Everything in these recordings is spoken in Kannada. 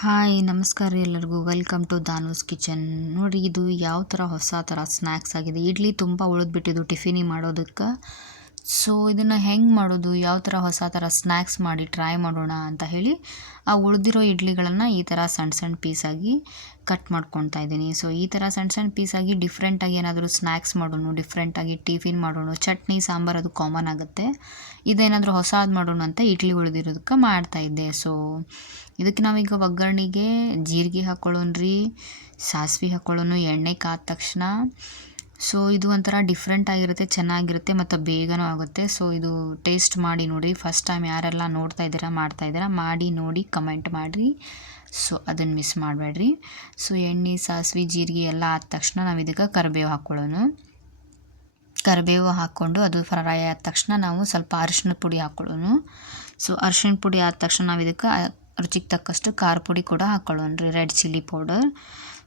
ಹಾಯ್ ನಮಸ್ಕಾರ ಎಲ್ಲರಿಗೂ ವೆಲ್ಕಮ್ ಟು ದಾನೂಸ್ ಕಿಚನ್. ನೋಡಿ ಇದು ಯಾವ ಥರ ಹೊಸ ಥರ ಸ್ನ್ಯಾಕ್ಸ್ ಆಗಿದೆ. ಇಡ್ಲಿ ತುಂಬ ಉಳಿದ್ಬಿಟ್ಟಿದ್ದು ಟಿಫಿನಿಗೆ ಮಾಡೋದಕ್ಕೆ. ಸೊ ಇದನ್ನು ಹೆಂಗೆ ಮಾಡೋದು, ಯಾವ ಥರ ಹೊಸ ಥರ ಸ್ನ್ಯಾಕ್ಸ್ ಮಾಡಿ ಟ್ರೈ ಮಾಡೋಣ ಅಂತ ಹೇಳಿ ಆ ಉಳಿದಿರೋ ಇಡ್ಲಿಗಳನ್ನು ಈ ಥರ ಸಣ್ಣ ಸಣ್ಣ ಪೀಸಾಗಿ ಕಟ್ ಮಾಡ್ಕೊತಾ ಇದ್ದೀನಿ. ಸೊ ಈ ಥರ ಸಣ್ಣ ಸಣ್ಣ ಪೀಸಾಗಿ ಡಿಫ್ರೆಂಟಾಗಿ ಏನಾದರೂ ಸ್ನ್ಯಾಕ್ಸ್ ಮಾಡೋಣ, ಡಿಫ್ರೆಂಟಾಗಿ ಟಿಫಿನ್ ಮಾಡೋಣ. ಚಟ್ನಿ ಸಾಂಬಾರು ಅದು ಕಾಮನ್ ಆಗುತ್ತೆ. ಇದೇನಾದರೂ ಹೊಸದು ಮಾಡೋಣ ಅಂತ ಇಡ್ಲಿ ಉಳಿದಿರೋದಕ್ಕೆ ಮಾಡ್ತಾಯಿದ್ದೆ. ಸೊ ಇದಕ್ಕೆ ನಾವೀಗ ಒಗ್ಗರಣೆಗೆ ಜೀರಿಗೆ ಹಾಕ್ಕೊಳ್ಳೋಣ್ರಿ, ಸಾಸಿವೆ ಹಾಕ್ಕೊಳ್ಳೋಣ. ಎಣ್ಣೆ ಕಾದ ತಕ್ಷಣ ಸೊ ಇದು ಒಂಥರ ಡಿಫ್ರೆಂಟ್ ಆಗಿರುತ್ತೆ, ಚೆನ್ನಾಗಿರುತ್ತೆ ಮತ್ತು ಬೇಗನೂ ಆಗುತ್ತೆ. ಸೊ ಇದು ಟೇಸ್ಟ್ ಮಾಡಿ ನೋಡಿ. ಫಸ್ಟ್ ಟೈಮ್ ಯಾರೆಲ್ಲ ನೋಡ್ತಾ ಇದ್ದೀರಾ, ಮಾಡಿ ನೋಡಿ ಕಮೆಂಟ್ ಮಾಡಿರಿ. ಸೊ ಅದನ್ನು ಮಿಸ್ ಮಾಡಬೇಡ್ರಿ. ಸೊ ಎಣ್ಣೆ ಸಾಸಿವೆ ಜೀರಿಗೆ ಎಲ್ಲ ಆದ ತಕ್ಷಣ ನಾವು ಇದಕ್ಕೆ ಕರಿಬೇವು ಹಾಕ್ಕೊಳ್ಳೋಣ. ಕರಿಬೇವು ಹಾಕ್ಕೊಂಡು ಅದು ಫ್ರೈ ಆದ ತಕ್ಷಣ ನಾವು ಸ್ವಲ್ಪ ಅರಿಶಿಣದ ಪುಡಿ ಹಾಕ್ಕೊಳ್ಳೋಣ. ಸೊ ಅರಿಶಿಣ ಪುಡಿ ಆದ ತಕ್ಷಣ ನಾವು ಇದಕ್ಕೆ ರುಚಿಗೆ ತಕ್ಕಷ್ಟು ಖಾರ ಪುಡಿ ಕೂಡ ಹಾಕ್ಕೊಳ್ಳೋಣ್ರಿ, ರೆಡ್ ಚಿಲ್ಲಿ ಪೌಡರ್.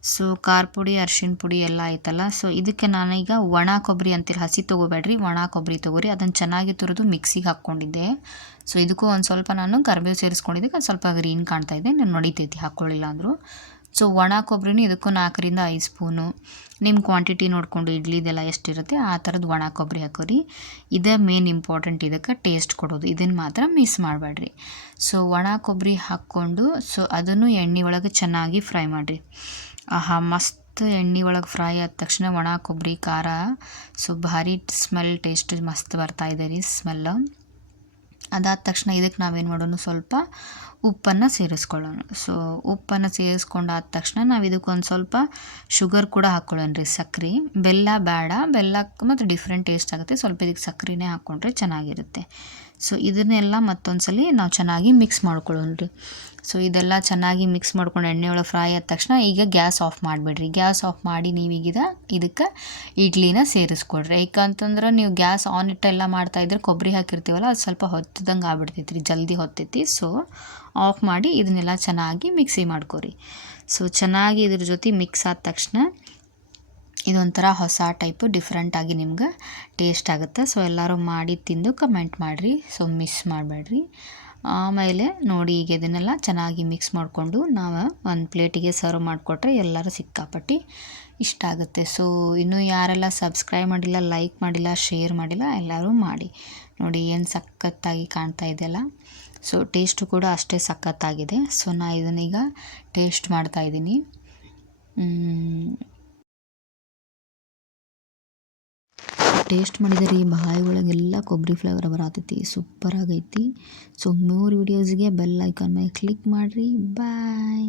ಸೊ ಖಾರ ಪುಡಿ ಅರಿಶಿಣ ಪುಡಿ ಎಲ್ಲ ಆಯ್ತಲ್ಲ. ಸೊ ಇದಕ್ಕೆ ನಾನೀಗ ಒಣ ಕೊಬ್ಬರಿ ಅಂತೀರಿ, ಹಸಿ ತೊಗೋಬೇಡ್ರಿ, ಒಣ ಕೊಬ್ಬರಿ ತೊಗೋರಿ. ಅದನ್ನು ಚೆನ್ನಾಗಿ ತುರಿದು ಮಿಕ್ಸಿಗೆ ಹಾಕ್ಕೊಂಡಿದ್ದೆ. ಸೊ ಇದಕ್ಕೂ ಒಂದು ಸ್ವಲ್ಪ ನಾನು ಕರಿಬೇವು ಸೇರಿಸ್ಕೊಂಡಿದ್ದಕ್ಕೆ ಅದು ಸ್ವಲ್ಪ ಗ್ರೀನ್ ಕಾಣ್ತಾ ಇದೆ, ನಾನು ನಡಿತೈತಿ ಹಾಕ್ಕೊಳ್ಳಿಲ್ಲ ಅಂದರು. ಸೊ ಒಣ ಕೊಬ್ಬರಿನೂ ಇದಕ್ಕೂ 4ರಿಂದ 5 ಸ್ಪೂನು, ನಿಮ್ಮ ಕ್ವಾಂಟಿಟಿ ನೋಡಿಕೊಂಡು ಇಡ್ಲಿದೆಲ್ಲ ಎಷ್ಟಿರುತ್ತೆ ಆ ಥರದ್ದು ಒಣ ಕೊಬ್ಬರಿ ಹಾಕೋರಿ. ಇದೇ ಮೇನ್ ಇಂಪಾರ್ಟೆಂಟ್, ಇದಕ್ಕೆ ಟೇಸ್ಟ್ ಕೊಡೋದು, ಇದನ್ನು ಮಾತ್ರ ಮಿಸ್ ಮಾಡಬೇಡ್ರಿ. ಸೊ ಒಣ ಕೊಬ್ಬರಿ ಹಾಕ್ಕೊಂಡು ಸೊ ಅದನ್ನು ಎಣ್ಣೆ ಒಳಗೆ ಚೆನ್ನಾಗಿ ಫ್ರೈ ಮಾಡಿರಿ. ಆಹಾ ಮಸ್ತ್ ಎಣ್ಣೆ ಒಳಗೆ ಫ್ರೈ ಆದ ತಕ್ಷಣ ಒಣ ಕೊಬ್ಬರಿ ಖಾರ ಸೊ ಭಾರಿ ಸ್ಮೆಲ್ ಟೇಸ್ಟ್ ಮಸ್ತ್ ಬರ್ತಾಯಿದೆ ರೀ ಸ್ಮೆಲ್ಲು. ಅದಾದ ತಕ್ಷಣ ಇದಕ್ಕೆ ನಾವೇನು ಮಾಡೋಣ, ಸ್ವಲ್ಪ ಉಪ್ಪನ್ನು ಸೇರಿಸ್ಕೊಳ್ಳೋಣ. ಸೊ ಉಪ್ಪನ್ನು ಸೇರಿಸ್ಕೊಂಡಾದ ತಕ್ಷಣ ನಾವು ಇದಕ್ಕೊಂದು ಸ್ವಲ್ಪ ಶುಗರ್ ಕೂಡ ಹಾಕ್ಕೊಳ್ಳೋಣ ರೀ, ಸಕ್ಕರೆ. ಬೆಲ್ಲ ಬೇಡ, ಬೆಲ್ಲಕ್ಕೆ ಮತ್ತು ಡಿಫ್ರೆಂಟ್ ಟೇಸ್ಟ್ ಆಗುತ್ತೆ, ಸ್ವಲ್ಪ ಇದಕ್ಕೆ ಸಕ್ಕರೆನೇ ಹಾಕ್ಕೊಂಡ್ರೆ ಚೆನ್ನಾಗಿರುತ್ತೆ. ಸೊ ಇದನ್ನೆಲ್ಲ ಮತ್ತೊಂದು ಸಲ ನಾವು ಚೆನ್ನಾಗಿ ಮಿಕ್ಸ್ ಮಾಡ್ಕೊಳ್ಳೋಣ ರೀ. ಸೊ ಇದೆಲ್ಲ ಚೆನ್ನಾಗಿ ಮಿಕ್ಸ್ ಮಾಡ್ಕೊಂಡು ಎಣ್ಣೆ ಒಳಗೆ ಫ್ರೈ ಆದ ತಕ್ಷಣ ಈಗ ಗ್ಯಾಸ್ ಆಫ್ ಮಾಡಿಬಿಡ್ರಿ. ಗ್ಯಾಸ್ ಆಫ್ ಮಾಡಿ ನೀವೀಗ ಇದಕ್ಕೆ ಇಡ್ಲಿನ ಸೇರಿಸ್ಕೊಡ್ರಿ. ಯಾಕಂತಂದ್ರೆ ನೀವು ಗ್ಯಾಸ್ ಆನ್ ಇಟ್ಟೆಲ್ಲ ಮಾಡ್ತಾಯಿದ್ರೆ ಕೊಬ್ಬರಿ ಹಾಕಿರ್ತೀವಲ್ಲ ಅದು ಸ್ವಲ್ಪ ಹೊತ್ತದಂಗೆ ಆಗ್ಬಿಡ್ತೈತಿ ರೀ, ಜಲ್ದಿ ಹೊತ್ತೈತಿ. ಸೊ ಆಫ್ ಮಾಡಿ ಇದನ್ನೆಲ್ಲ ಚೆನ್ನಾಗಿ ಮಿಕ್ಸಿ ಮಾಡ್ಕೊರಿ. ಸೊ ಚೆನ್ನಾಗಿ ಇದ್ರ ಜೊತೆ ಮಿಕ್ಸ್ ಆದ ತಕ್ಷಣ ಇದೊಂಥರ ಹೊಸ ಟೈಪು ಡಿಫ್ರೆಂಟಾಗಿ ನಿಮ್ಗೆ ಟೇಸ್ಟ್ ಆಗುತ್ತೆ. ಸೊ ಎಲ್ಲರೂ ಮಾಡಿ ತಿಂದು ಕಮೆಂಟ್ ಮಾಡಿರಿ. ಸೊ ಮಿಸ್ ಮಾಡಬೇಡ್ರಿ. ಆಮೇಲೆ ನೋಡಿ ಈಗ ಇದನ್ನೆಲ್ಲ ಚೆನ್ನಾಗಿ ಮಿಕ್ಸ್ ಮಾಡಿಕೊಂಡು ನಾವು ಒಂದು ಪ್ಲೇಟಿಗೆ ಸರ್ವ್ ಮಾಡಿಕೊಟ್ರೆ ಎಲ್ಲರೂ ಸಿಕ್ಕಾಪಟ್ಟಿ ಇಷ್ಟ ಆಗುತ್ತೆ. ಸೊ ಇನ್ನೂ ಯಾರೆಲ್ಲ ಸಬ್ಸ್ಕ್ರೈಬ್ ಮಾಡಿಲ್ಲ, ಲೈಕ್ ಮಾಡಿಲ್ಲ, ಶೇರ್ ಮಾಡಿಲ್ಲ, ಎಲ್ಲರೂ ಮಾಡಿ ನೋಡಿ. ಏನು ಸಖತ್ತಾಗಿ ಕಾಣ್ತಾ ಇದೆಯಲ್ಲ. ಸೊ ಟೇಸ್ಟು ಕೂಡ ಅಷ್ಟೇ ಸಖತ್ತಾಗಿದೆ. ಸೊ ನಾನು ಇದನ್ನೀಗ ಟೇಸ್ಟ್ ಮಾಡ್ತಾಯಿದ್ದೀನಿ. ಟೇಸ್ಟ್ ಮಾಡಿದರೆ ಈ ಬಾಯಿ ಒಳಗೆಲ್ಲ ಕೊಬ್ಬರಿ ಫ್ಲೇವರ್ ಬರತೈತಿ, ಸೂಪರ್ ಆಗೈತಿ. ಸೊ 3 ವೀಡಿಯೋಸ್ಗೆ ಬೆಲ್ ಐಕಾನ್ ಮೇಲೆ ಕ್ಲಿಕ್ ಮಾಡಿರಿ. ಬಾಯ್.